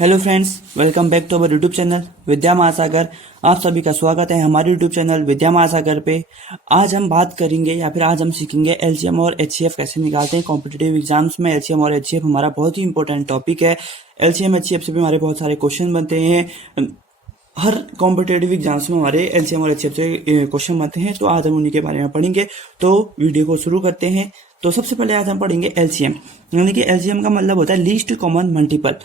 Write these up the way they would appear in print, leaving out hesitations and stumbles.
Hello friends, welcome back to our YouTube channel Vidya Mahasagar. आप सभी का स्वागत है हमारे यूट्यूब चैनल विद्या महासागर पे। आज हम बात करेंगे या फिर आज हम सीखेंगे एलसीएम और एचसीएफ कैसे निकालते हैं कॉम्पिटिटिव एग्जाम्स में। एलसीएम और एचसीएफ हमारा बहुत ही इंपॉर्टेंट टॉपिक है। एलसीएम एचसीएफ से भी हमारे बहुत सारे क्वेश्चन बनते हैं। हर कॉम्पिटिटिव एग्जाम्स में हमारे एलसीएम और एचसीएफ से क्वेश्चन बनते हैं, तो आज हम उन्हीं के बारे में पढ़ेंगे। तो वीडियो को शुरू करते हैं। तो सबसे पहले आज हम पढ़ेंगे एलसीएम, यानी कि एलसीएम का मतलब होता है लीस्ट कॉमन मल्टीपल।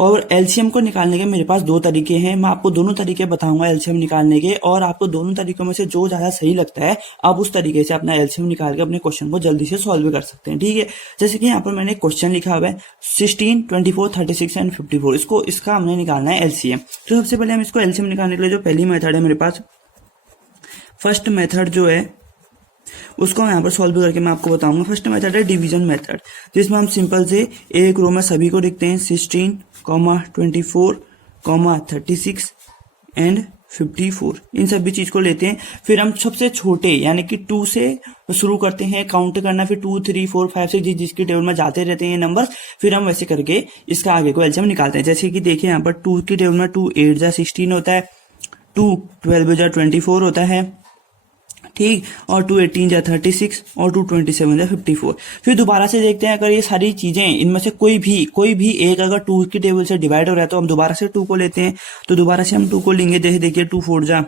और एलसीएम को निकालने के मेरे पास दो तरीके हैं। मैं आपको दोनों तरीके बताऊंगा एलसीएम निकालने के, और आपको दोनों तरीकों में से जो ज्यादा सही लगता है आप उस तरीके से अपना एलसीएम निकाल के अपने क्वेश्चन को जल्दी से सॉल्व कर सकते हैं। ठीक है, जैसे कि यहाँ पर मैंने क्वेश्चन लिखा हुआ है 16, 24, 36 एंड 54। इसका हमने निकालना है एलसीएम। तो सबसे पहले हम इसको एलसीएम निकालने के लिए जो पहली मेथड है मेरे पास, फर्स्ट मेथड जो है उसको यहाँ पर सॉल्व करके मैं आपको बताऊंगा। फर्स्ट मेथड है डिवीजन मेथड, जिसमें हम सिंपल से एक रो में सभी को लिखते हैं 16, 24, 36 एंड 54। इन सभी चीज को लेते हैं। फिर हम सबसे छोटे यानी कि 2 से शुरू करते हैं काउंट करना, फिर 2, 3, 4, 5, 6 जिसकी टेबल में जाते रहते हैं नंबर्स। फिर हम वैसे करके इसका आगे को एलसीएम निकालते हैं। जैसे कि देखिए यहाँ पर 2 की टेबल में 2 8 जा 16 होता है, 2 12 जा 24 होता है, ठीक, और 2 18 जा 36 और 2 27 जा 54। फिर दोबारा से देखते हैं अगर ये सारी चीजें इनमें से कोई भी एक अगर 2 की टेबल से डिवाइड हो रहा है तो हम दोबारा से 2 को लेते हैं। तो दोबारा से हम 2 को लेंगे। जैसे देखिए 2 4 जा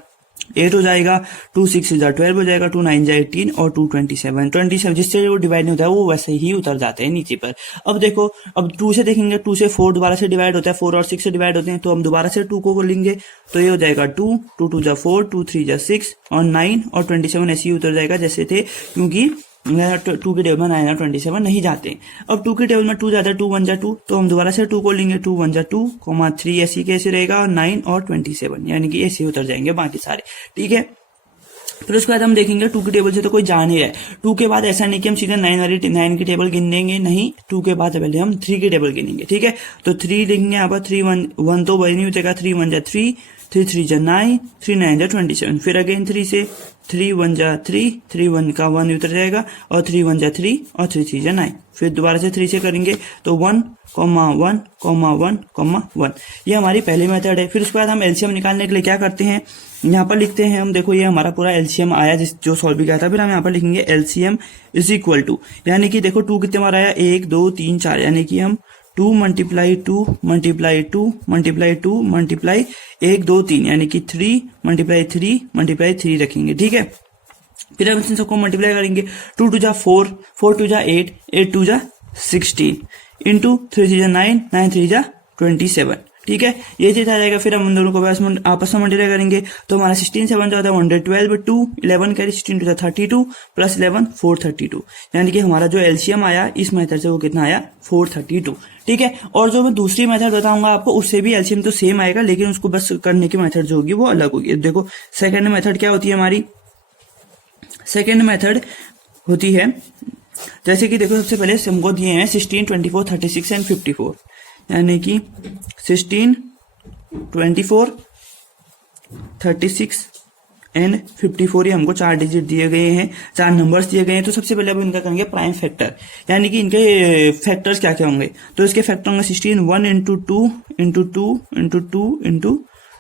8 हो जाएगा, 2 6 जा 12 हो जाएगा, 2 9 जा 18 और 2 27 जिससे वो डिवाइड नहीं होता है वो वैसे ही उतर जाते हैं नीचे पर। अब देखो, अब 2 से देखेंगे, 2 से 4 दोबारा से डिवाइड होता है, 4 और 6 से डिवाइड होते हैं, तो हम दोबारा से 2 को लेंगे। तो ये हो जाएगा 2 2 जा 4, 2 3 जा 6 और 9 और 27 ऐसे ही उतर जाएगा जैसे थे, क्योंकि 2 की टेबल में 9 और 27 नहीं जाते। अब 2 की टेबल में 2 जाता है, 2 1 जा 2, तो हम दोबारा से 2 को लेंगे। 2 1 जा 2, 3 ऐसी कैसे रहेगा, और 9 और 27 यानी कि ऐसे उतर जाएंगे बाकी सारे। ठीक है, फिर उसके बाद हम देखेंगे 2 की टेबल से तो कोई जा नहीं रहा है। 2 के बाद ऐसा नहीं कि हम सीधे 9 की टेबल गिन देंगे, नहीं, 2 के बाद पहले हम 3 की टेबल गिनेंगे। ठीक है, तो 3 लिखेंगे यहाँ पर। 3 1 तो वही नहीं उठेगा, 3 1 जा 3, 3 3 जा 9, 3 9 जा 27। फिर अगेन 3 से 3 1 जा 3, 3 1 का 1 उतर जाएगा, और 3 1 जा 3 और 3 3 जा 9। फिर दोबारा से 3 से करेंगे तो 1 1 1 1। ये हमारी पहली मेथड है। फिर उसके बाद हम एलसीएम निकालने के लिए क्या करते हैं, यहाँ पर लिखते हैं हम। देखो ये हमारा पूरा एलसीएम आया जो सॉल्व किया था। फिर हम यहाँ पर लिखेंगे एलसीएम इज इक्वल टू, यानी कि देखो 2 कितने बार आया, 1 2 3 4, यानी कि हम 2 मल्टीप्लाई 2 मल्टीप्लाई 2 मल्टीप्लाई 2 मल्टीप्लाई 1 2 3, यानी कि 3 मल्टीप्लाई 3 मल्टीप्लाई 3 रखेंगे। ठीक है, फिर हम इन सबको मल्टीप्लाई करेंगे। 2 2 जा 4, 4 2 जा 8, 8 2 जा 16 इंटू 3 3 जा 9, 9 3 जा 27। ठीक है, ये चीज आ जाएगा। फिर हम उन दोनों को आपस में मल्टीप्लाई करेंगे, तो हमारा 16 7 जो होता है 112, 2 11 कैरी 16 2 जा 32 प्लस 11 432, यानी कि हमारा जो एलसीएम आया इस मेथड से वो कितना आया, 432। ठीक है, और जो मैं दूसरी मेथड बताऊंगा आपको उससे भी एलसीएम तो सेम आएगा, लेकिन उसको बस करने की मेथड जो होगी वो अलग होगी। देखो सेकेंड मेथड क्या होती है हमारी, सेकेंड मेथड होती है, जैसे कि देखो सबसे पहले हमको दिए हैं 16 24 36 एंड 54, यानी कि 16 24 36 एंड 54, ये हमको 4 डिजिट दिए गए हैं, 4 नंबर्स दिए गए हैं। तो सबसे पहले अब इनका करेंगे प्राइम फैक्टर, यानी कि इनके फैक्टर्स क्या क्या होंगे। तो इसके फैक्टर होंगे 16 1 इंटू 2 इंटू 2 इंटू 2 इंटू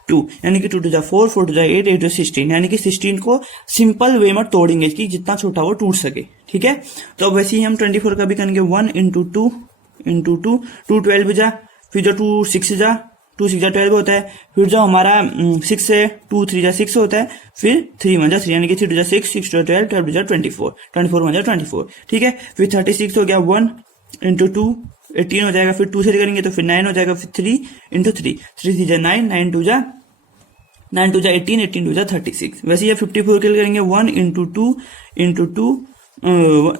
2, यानी कि 2 2 जा 4, 4 2 जा 8, 8 2 16, यानी कि 16 को सिंपल वे में तोड़ेंगे कि जितना छोटा वो टूट सके। ठीक है, तो अब वैसे ही हम 24 का भी करेंगे 1 इंटू 2 इंटू 2, 2 12 जा, फिर जो 2 6 जा 2 6 जा 12 होता है, फिर जो हमारा 6 से 2 3 जा 6 होता है, फिर 3 1 जा 3, यानी कि 3 2 जा 6, 6 2 जा 12, 12 2 जा 24, 24 1 जा 24। ठीक है, फिर 36 हो गया 1 इंटू 2 18 हो जाएगा, फिर 2 से करेंगे तो फिर 9 हो जाएगा, फिर 3 इंटू 3, 3 3 जा 9, 9 2 जा 18, 18 2 जा 36। वैसे ये 54 के लिए करेंगे 1 इंटू 2 इंटू 2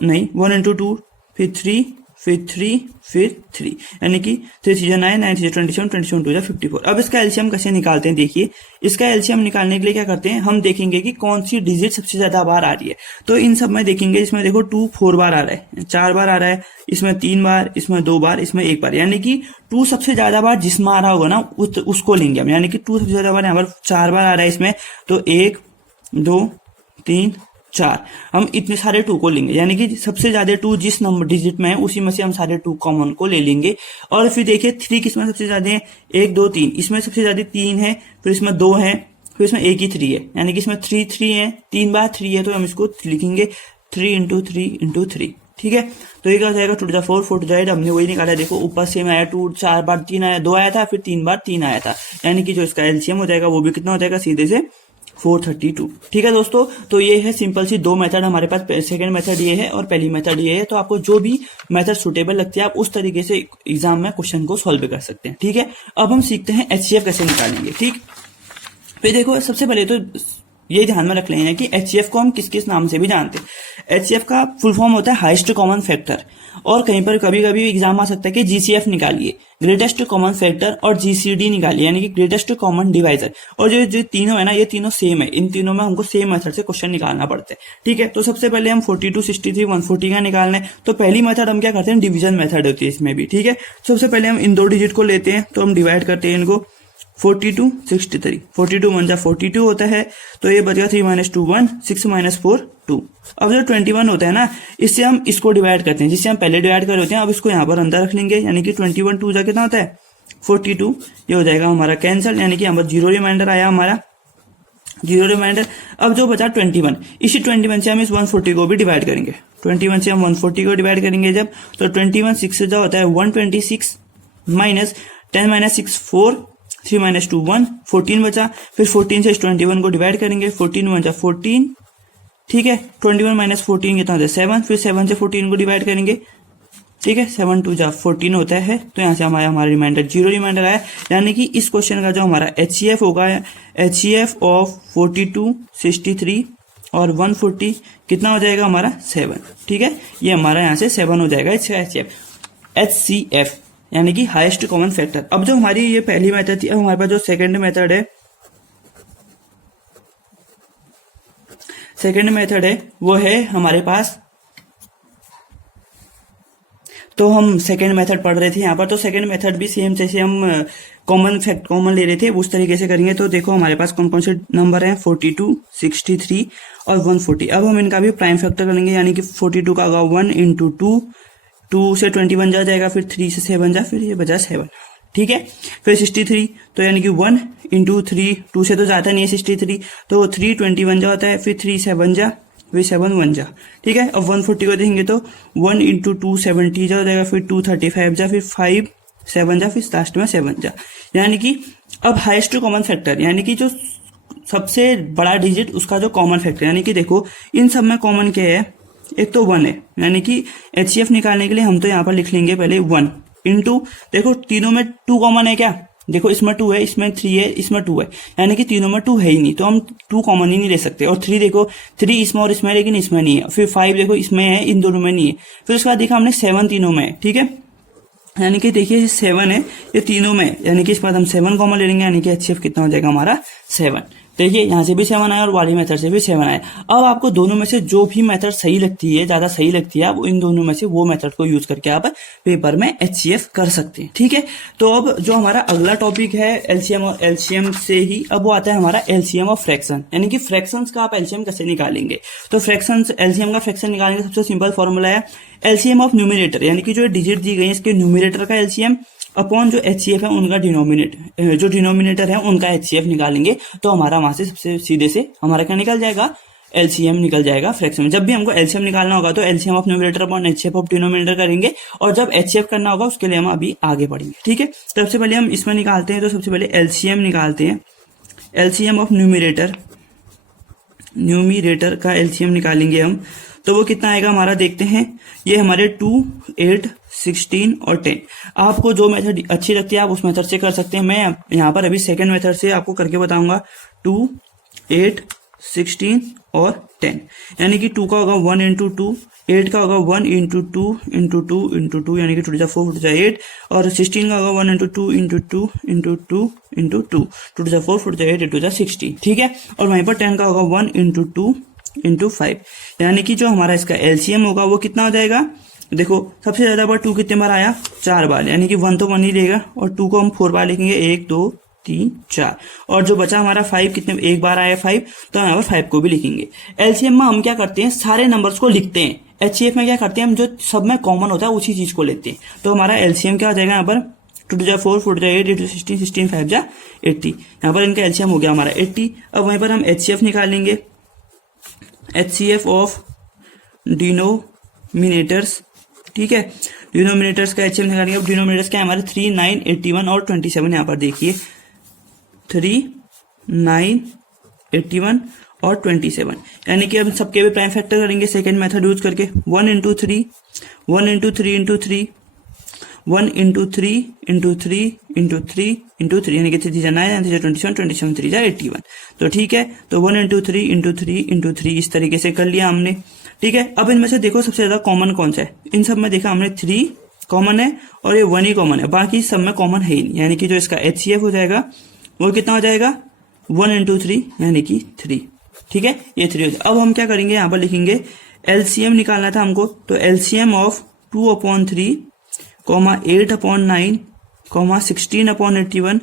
नहीं 1 इंटू 2, फिर 3 फिर 3 फिर 3, यानी कि 3 3 जा 9, 9 3 जा 27, 27 2 जा 54। अब इसका एलसीएम कैसे निकालते हैं, देखिए इसका एलसीएम निकालने के लिए क्या करते हैं, हम देखेंगे कि कौन सी डिजिट सबसे ज्यादा बार आ रही है। तो इन सब में देखेंगे, इसमें देखो 2 4 बार आ रहा है, 4 बार आ रहा है, इसमें 3 बार, इसमें 2 बार, इसमें 1 बार, यानी कि 2 सबसे ज्यादा बार जिसमें आ रहा होगा ना उसको लेंगे हम, यानी कि 2 सबसे ज्यादा बार यहाँ पर 4 बार आ रहा है इसमें। तो 1 2 3 4, हम इतने सारे 2 को लेंगे, यानी कि सबसे ज्यादा 2 जिस नंबर डिजिट में है उसी में से हम सारे 2 कॉमन को ले लेंगे। और फिर देखिए 3 किसमें सबसे ज्यादा है, 1 2 3, इसमें सबसे ज्यादा 3 है, फिर इसमें 2 है, फिर इसमें एक ही 3 है, यानी कि इसमें 3 3 है, 3 बार 3 है, तो हम इसको लिखेंगे 3 इंटू 3 इंटू 3। ठीक है, तो ये क्या हो जाएगा 2 टू द 4, 4 टू द 8, हमने वही निकाला, देखो ऊपर सेम आया 2, 4 बार 3 आया, 2 आया था, फिर 3 बार 3 आया था, यानी कि जो इसका एलसीएम हो जाएगा वो भी कितना हो जाएगा, सीधे से 432। ठीक है दोस्तों, तो ये है सिंपल सी 2 मेथड हमारे पास, सेकंड मेथड ये है और पहली मेथड ये है। तो आपको जो भी मेथड सुटेबल लगती है आप उस तरीके से एग्जाम में क्वेश्चन को सॉल्व कर सकते हैं। ठीक है, अब हम सीखते हैं एचसीएफ कैसे निकालेंगे। ठीक, फिर देखो सबसे पहले तो ये ध्यान में रख लेना है कि एचसीएफ को हम किस किस नाम से भी जानते हैं। एचसीएफ का फुल फॉर्म होता है हाईएस्ट कॉमन फैक्टर, और कहीं पर कभी कभी एग्जाम आ सकता है कि जीसीएफ निकालिए, ग्रेटेस्ट कॉमन फैक्टर, और जीसीडी निकालिए, यानी कि ग्रेटेस्ट कॉमन डिवाइजर। और जो तीनों है ना, ये तीनों सेम है, इन तीनों में हमको सेम मेथड से क्वेश्चन निकालना पड़ता है। ठीक है, तो सबसे पहले हम 42, 63, 140 का निकालना है। तो पहली मेथड हम क्या करते हैं, डिवीजन मेथड होती है इसमें भी। ठीक है, सबसे पहले हम इन 2 डिजिट को लेते हैं, तो हम डिवाइड करते हैं इनको 42, 63, 42 1 जा 42 होता है, तो ये बच गया 3 - 2 1, 6 - 4 2। अब जो 21 होता है ना, इससे हम इसको डिवाइड करते हैं, जिससे हम पहले डिवाइड कर होते हैं, अब इसको यहाँ पर अंदर रख लेंगे, यानी कि 21 2 जा कितना होता है 42, ये हो जाएगा हमारा कैंसल, यानी कि यहाँ पर 0 रिमाइंडर आया हमारा, 0 रिमाइंडर। अब जो बचा 21, इसी 21 से हम इस 140 को भी डिवाइड करेंगे, 21 से हम 140 को डिवाइड करेंगे जब, तो 21 6 से जो होता है 126 माइनस 10 - 6 4, 3 - 2 1, 14 बचा, फिर 14 से इस 21 को डिवाइड करेंगे, 14 1 जा 14। ठीक है, 21 - 14 कितना होता है 7, फिर 7 से 14 को डिवाइड करेंगे। ठीक है, 7 2 जा 14 होता है, तो यहाँ से हमारा रिमाइंडर 0 रिमाइंडर आया, यानी कि इस क्वेश्चन का जो हमारा एचसीएफ होगा, एचसीएफ ऑफ 42, 63 और 140 कितना हो जाएगा हमारा 7। ठीक है, ये हमारा यहाँ से 7 हो जाएगा इसका एचसीएफ, यानी कि हाईएस्ट कॉमन फैक्टर। अब जो हमारी ये पहली मेथड थी, अब हमारे पास जो सेकंड मेथड है वो है हमारे पास, तो हम सेकंड मेथड पढ़ रहे थे यहाँ पर, तो सेकंड मेथड भी सेम जैसे हम कॉमन ले रहे थे उस तरीके से करेंगे। तो देखो हमारे पास कौन कौन से नंबर हैं, 42, 63 और 140। अब हम इनका भी प्राइम फैक्टर करेंगे, यानी कि 42 का होगा 1 इंटू 2, 2 से 21 जा जाएगा, फिर 3 से 7 जा, फिर ये बचा 7। ठीक है, फिर 63, तो यानी कि 1 इंटू 3, 2 से तो जाता नहीं है 63, तो 3 21 जा होता है, फिर 3 7 जा, फिर 7 1 जा। ठीक है, अब 140 को देखेंगे तो 1 इंटू 2 70 जा हो जाएगा, फिर 2 35 जा, फिर 5 7 जा, फिर लास्ट में 7 जा। यानी कि अब हाईएस्ट कॉमन फैक्टर, यानी कि जो सबसे बड़ा डिजिट उसका जो कॉमन फैक्टर, यानी कि देखो इन सब में कॉमन क्या है, एक तो 1 है, यानी कि एचसीएफ निकालने के लिए हम तो यहाँ पर लिख लेंगे पहले 1 इंटू, देखो तीनों में 2 कॉमन है क्या, देखो इसमें 2 है, इसमें 3 है, इसमें 2 है, यानी कि तीनों में 2 है ही नहीं, तो हम 2 कॉमन ही नहीं ले सकते। और 3 देखो 3 इसमें और इसमें, लेकिन इसमें नहीं है। फिर 5 देखो इसमें है, इन दोनों में नहीं है। फिर उसके बाद देखा हमने 7 तीनों में है। ठीक है, यानी कि देखिए 7 है, ये तीनों में, यानी कि इसके बाद हम 7 कॉमन ले लेंगे, यानी कि एचसीएफ कितना हो जाएगा हमारा 7। देखिए यहाँ से भी 7 आया और वाली मेथड से भी 7 आया। अब आपको दोनों में से जो भी मेथड सही लगती है, ज्यादा सही लगती है, आप इन दोनों में से वो मेथड को यूज करके आप पेपर में एचसीएफ कर सकते हैं। ठीक है, तो अब जो हमारा अगला टॉपिक है एलसीएम, और एलसीएम से ही अब वो आता है हमारा एलसीएम ऑफ फ्रैक्शन, यानी कि फ्रैक्शंस का आप एलसीएम कैसे निकालेंगे। तो फ्रैक्शंस, एलसीएम का फ्रैक्शन निकालने का सबसे सिंपल फॉर्मूला है एलसीएम ऑफ न्यूमिनेटर, यानी कि जो डिजिट दी गई है इसके न्यूमिनेटर का एलसीएम अपॉन जो एचसीएफ है उनका जो डिनोमिनेटर है उनका एचसीएफ निकालेंगे, तो हमारा वहां से सबसे सीधे से हमारा क्या निकल जाएगा, एलसीएम निकल जाएगा फ्रैक्शन में। जब भी हमको एलसीएम निकालना होगा तो LCM of numerator upon HCF of denominator करेंगे, और जब एचसीएफ करना होगा उसके लिए हम अभी आगे बढ़ेंगे। ठीक है, तो सबसे पहले हम इसमें निकालते हैं, तो सबसे पहले एलसीएम निकालते हैं, एलसीएम ऑफ न्यूमिनेटर का एलसीएम निकालेंगे हम, तो वो कितना आएगा हमारा, देखते हैं। ये हमारे 2 8 16 और 10। आपको जो मेथड अच्छी लगती है आप उस मेथड से कर सकते हैं। मैं यहाँ पर अभी सेकंड मेथड से आपको करके बताऊंगा, 2 8 16 और 10, यानी कि 2 का होगा 1 इंटू 2, 8 का होगा 1 इंटू 2 इंटू 2 इंटू 2, यानी कि 2 जा 4 4 8, और 16 का होगा 1 इंटू 2 इंटू 2 इंटू 2 इंटू 2, 2 जा 4 4 जा 8 2 जा 16। ठीक है, और वहीं पर 10 का होगा 1 इंटू 2 इंटू 5, यानी कि जो हमारा इसका एलसीएम होगा वो कितना हो जाएगा, देखो सबसे ज्यादा बार 2 कितने बार आया, 4 बार, यानी कि 1 तो 1 ही लेगा, और 2 को हम 4 बार लिखेंगे, 1 2 3 4 और जो बचा हमारा 5 कितने एक बार आया 5, तो हम यहाँ पर 5 को भी लिखेंगे। एलसीएम में हम क्या करते हैं, सारे नंबर्स को लिखते हैं। एचसीएफ में क्या करते हैं, हम जो सब में कॉमन होता है उसी चीज को लेते हैं। तो हमारा एलसीएम क्या हो जाएगा यहाँ पर 2 to 4 4 to 8 8 to 16 16 5 जा 80। यहाँ पर इनका एलसीएम हो गया हमारा 80। अब वहीं पर हम एचसीएफ निकालेंगे। एचसीएफ ऑफ डिनोमिनेटर्स, ठीक है, डिनोमिनेटर्स का एचसीएफ निकालेंगे। अब डिनोमिनेटर्स क्या है हमारे 3 9 81 और 27। यहाँ पर देखिए 3 9 81 और 27, यानी कि अब सबके भी प्राइम फैक्टर करेंगे सेकेंड मेथड यूज करके। 1 into 3 1 into 3 into 3 1 into 3 into 3 into 3 into 3, यानी कि 3 जा 9 9 27 27 3 जा 81। तो ठीक है, तो 1 into 3 into 3 into 3 इस तरीके से कर लिया हमने, ठीक है। अब इनमें से देखो सबसे ज्यादा कॉमन कौन सा है। इन सब में देखा हमने 3 कॉमन है और ये 1 ही कॉमन है, बाकी सब में कॉमन है ही नहीं, यानी कि जो इसका एचसीएफ हो जाएगा वो कितना हो जाएगा 1 into 3 यानी कि 3, ठीक है, ये 3 हो जाएगा। अब हम क्या करेंगे, यहाँ पर लिखेंगे एलसीएम निकालना था हमको, तो एलसीएम ऑफ 2/3 8/9 16/81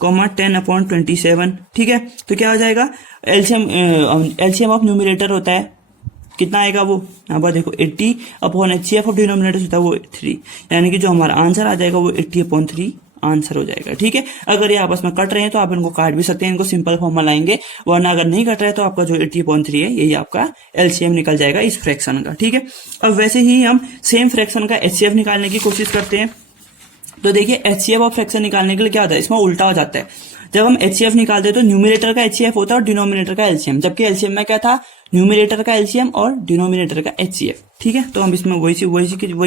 10/27, ठीक है। तो क्या हो जाएगा एलसीएम ऑफ न्यूमरेटर होता है कितना आएगा वो, यहाँ पर देखो 80/HCF ऑफ डिनोमिनेटर होता है वो 3, यानी कि जो हमारा आंसर आ जाएगा वो 80/3 आंसर हो जाएगा, ठीक है। अगर ये आपस में कट रहे हैं तो आप इनको काट भी सकते हैं, इनको सिंपल फॉर्म में लाएंगे, वरना अगर नहीं कट रहे हैं तो आपका जो 80/3 है यही आपका एलसीएम निकल जाएगा इस फ्रैक्शन का, ठीक है। अब वैसे ही हम सेम फ्रैक्शन का एचसीएफ निकालने की कोशिश करते हैं। तो देखिए एचसीएफ ऑफ फ्रैक्शन निकालने के लिए क्या होता है, इसमें उल्टा हो जाता है। जब हम एचसीएफ निकालते हैं तो न्यूमरेटर का एचसीएफ होता है और डिनोमिनेटर का एलसीएम, जबकि एलसीएम में क्या था न्यूमरेटर का एलसीएम और डिनोमिनेटर का एचसीएफ, ठीक है। तो हम इसमें वही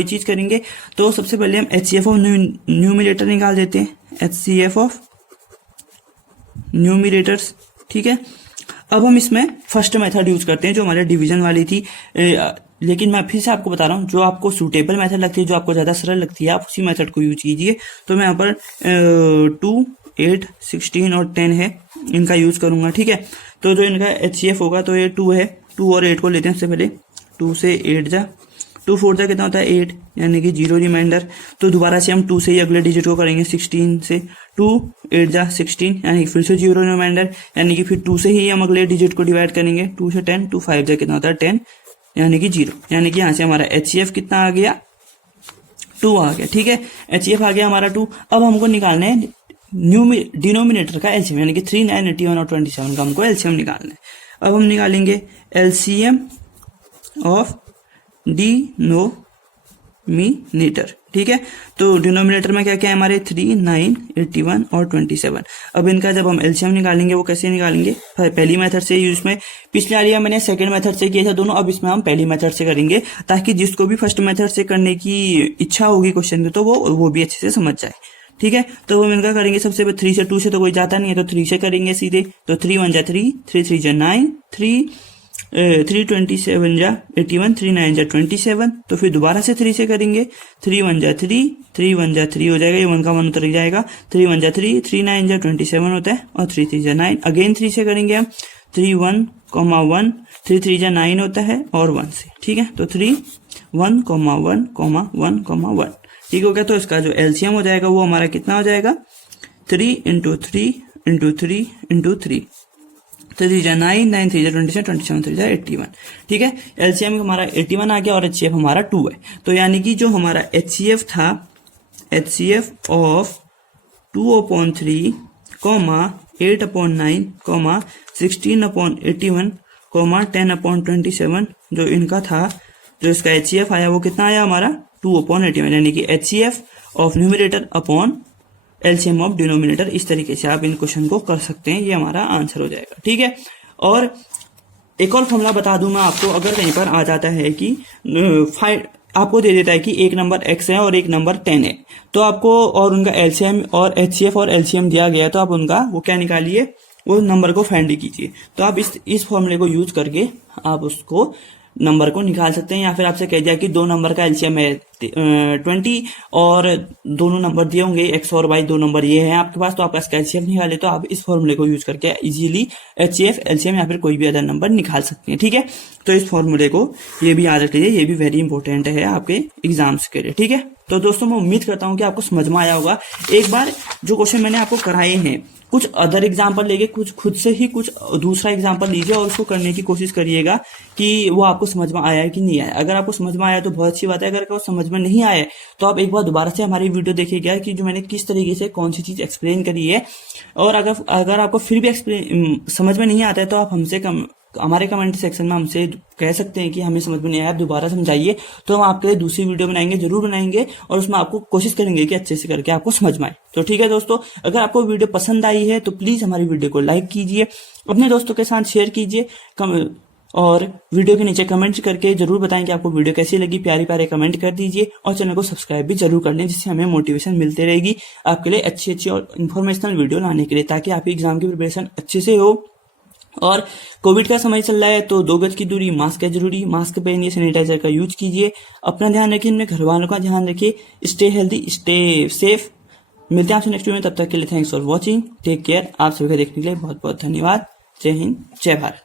चीज करेंगे। तो सबसे पहले हम एचसीएफ ऑफ न्यूमरेटर निकाल देते हैं, एचसीएफ ऑफ न्यूमरेटर्स, ठीक है। अब हम इसमें फर्स्ट मेथड यूज करते हैं जो हमारे डिवीजन वाली थी, लेकिन मैं फिर से आपको बता रहा हूँ जो आपको सूटेबल मेथड लगती है, जो आपको ज्यादा सरल लगती है, आप उसी मेथड को यूज कीजिए। तो मैं यहाँ पर 2 8 16 और 10 है इनका यूज करूंगा, ठीक है। तो जो इनका एचसीएफ होगा तो ये 2 है, 2 और 8 को लेते हैं सबसे पहले। 2 से 8 जा 2 4 जा कितना होता है 8, यानी कि 0 रिमाइंडर। तो दोबारा से हम 2 से ही अगले डिजिट को करेंगे 16 से, 2 8 जा 16, यानी कि फिर से 0 रिमाइंडर, यानी कि फिर 2 से ही हम अगले डिजिट को डिवाइड करेंगे। 2 से 10, 2 5 जा कितना होता है 10, यानी कि 0, यानी कि यहाँ से हमारा एचसीएफ कितना आ गया 2 आ गया, ठीक है। एचसीएफ आ गया हमारा 2। अब हमको निकालना है डिनोमिनेटर का एलसीएम, यानी कि 3 9 81 और 27 का हमको एलसीएम निकालना है। अब हम निकालेंगे एलसीएम ऑफ डिनोमिनेटर, ठीक है। तो डिनोमिनेटर में क्या क्या है हमारे 3 9 81 और 27। अब इनका जब हम एलसीएम निकालेंगे वो कैसे निकालेंगे, पहली मेथड से, इसमें पिछले वाली मैंने सेकंड मेथड से किया था दोनों, अब इसमें हम पहली मेथड से करेंगे, ताकि जिसको भी फर्स्ट मेथड से करने की इच्छा होगी क्वेश्चन की तो वो भी अच्छे से समझ जाए, ठीक है। तो हम इनका करेंगे सबसे पहले 3 से 2 से तो कोई जाता नहीं है, तो 3 से करेंगे सीधे। तो 3 1 जा 3 3 3 जा 9 3 27 जा 81 3 9 जा 27। तो फिर दोबारा से 3 से करेंगे, 3 1 जा 3 3 1 जा 3 हो जाएगा, ये 1 का 1 उतर जाएगा। 3 1 जा 3 3 9 जा 27 होता है, और 3 3 जा 9। अगेन 3 से करेंगे हम 3 1 1 3 3 जा 9 होता है, और 1 से, ठीक है। तो 3 1 1 1 1, ठीक हो गया। तो इसका जो एलसीएम हो जाएगा वो हमारा कितना हो जाएगा 3 into 3 into 3 into 3, 3 जा 9 9 3 जा 27 27 3 जा 81, ठीक है। एलसीएम हमारा 81 आ गया और एचसीएफ हमारा 2 है। तो यानी कि जो हमारा एचसीएफ था, एचसीएफ ऑफ 2/3 8/9 16/81 10/27, जो इनका था, जो इसका एचसीएफ आया वो कितना आया हमारा 2/81, यानी कि HCF of numerator upon LCM of denominator. इस तरीके से आप इन क्वेश्चन को कर सकते हैं, ये हमारा आंसर हो जाएगा, ठीक है। और एक और फॉर्मूला बता दूं मैं आपको, अगर कहीं पर आ जाता है कि आपको दे देता है कि एक नंबर x है और एक नंबर 10 है, तो आपको और उनका एलसीएम और एचसीएफ और एलसीएम दिया गया है, तो आप उनका वो क्या निकालिए, वो नंबर को फाइंड कीजिए। तो आप इस फॉर्मूले को यूज करके आप उसको नंबर को निकाल सकते हैं। या फिर आपसे कह दिया कि 2 नंबर का एलसीएम है 20 और दोनों नंबर दिए होंगे x और y, 2 नंबर ये हैं आपके पास, तो आप इसका एलसीएम निकाले, तो आप इस फॉर्मूले को यूज करके इजीली एचसीएफ एलसीएम या फिर कोई भी अदर नंबर निकाल सकते हैं, ठीक है। तो इस फॉर्मूले को ये भी याद रख लीजिए, ये भी वेरी इंपॉर्टेंट है आपके एग्जाम्स के लिए, ठीक है। तो दोस्तों मैं उम्मीद करता हूं कि आपको समझ में आया होगा। एक बार जो क्वेश्चन मैंने आपको कराए हैं, कुछ अदर एग्जाम्पल लेके कुछ खुद से ही कुछ दूसरा एग्जाम्पल लीजिए और उसको करने की कोशिश करिएगा कि वो आपको समझ में आया है कि नहीं आया। अगर आपको समझ में आया तो बहुत अच्छी बात है, अगर आपको समझ में नहीं आया तो आप एक बार दोबारा से हमारी वीडियो देखिएगा कि जो मैंने किस तरीके से कौन सी चीज एक्सप्लेन करी है। और अगर आपको फिर भी समझ में नहीं आता है तो आप हमारे कमेंट सेक्शन में हमसे कह सकते हैं कि हमें समझ में नहीं आया, आप दोबारा समझाइए, तो हम आपके लिए दूसरी वीडियो बनाएंगे, जरूर बनाएंगे, और उसमें आपको कोशिश करेंगे कि अच्छे से करके आपको समझ में आए। तो ठीक है दोस्तों, अगर आपको वीडियो पसंद आई है तो प्लीज हमारी वीडियो को लाइक कीजिए, अपने दोस्तों के साथ शेयर कीजिए, और वीडियो के नीचे कमेंट्स करके जरूर बताएं कि आपको वीडियो कैसी लगी। प्यारे प्यारे कमेंट कर दीजिए और चैनल को सब्सक्राइब भी जरूर कर लें, जिससे हमें मोटिवेशन मिलती रहेगी आपके लिए अच्छी अच्छी और इन्फॉर्मेशनल वीडियो लाने के लिए, ताकि आपकी एग्जाम की प्रिपरेशन अच्छे से हो। और कोविड का समय चल रहा है तो 2 गज की दूरी, मास्क है जरूरी, मास्क पहनिए, सैनिटाइजर का यूज कीजिए, अपना ध्यान रखिए, अपने घर वालों का ध्यान रखिए, स्टे हेल्दी, स्टे सेफ। मिलते हैं आपसे नेक्स्ट वीडियो में, तब तक के लिए thanks for watching, take care. आप सभी का देखने के लिए बहुत बहुत धन्यवाद। जय हिंद, जय भारत।